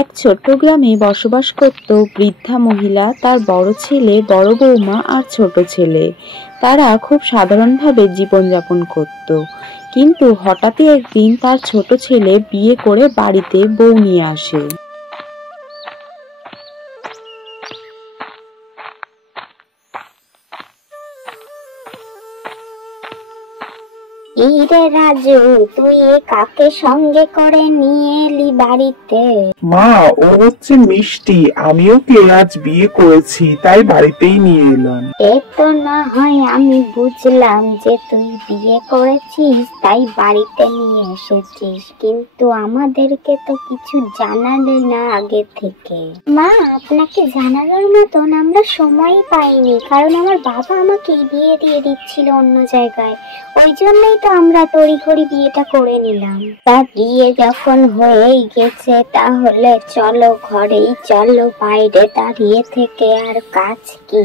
এক ছোট্ট গ্রামে বসবাস করত বৃদ্ধা মহিলা, তার বড় ছেলে, বড় বৌমা আর ছোট ছেলে। তারা খুব সাধারণভাবে জীবনযাপন করত। কিন্তু হঠাৎই একদিন তার ছোট ছেলে বিয়ে করে বাড়িতে বউ নিয়ে আসে। ইরে রাজু, তুই কাকে সঙ্গে করে নিয়ে এলি বাড়িতে? মা, ও হচ্ছে মিষ্টি। আমি ওকে আজ বিয়ে করেছি, তাই বাড়িতেই নিয়ে এলাম। এ তো না হয় আমি বুঝলাম যে তুই বিয়ে করেছিস তাই বাড়িতে নিয়ে এসেছিস, কিন্তু আমাদেরকে তো কিছু জানালে না আগে থেকে। মা, আপনাকে জানানোর মতন আমরা সময়ই পাইনি, কারণ আমার বাবা আমাকে বিয়ে দিয়ে দিচ্ছিল অন্য জায়গায়। ওই জন্যই তো আমরা তড়িঘড়ি বিয়েটা করে নিলাম। তা বিয়ে যখন হয়েই গেছে তাহলে চলো ঘরেই চলো, বাইরে দাঁড়িয়ে থেকে আর কাজ কি?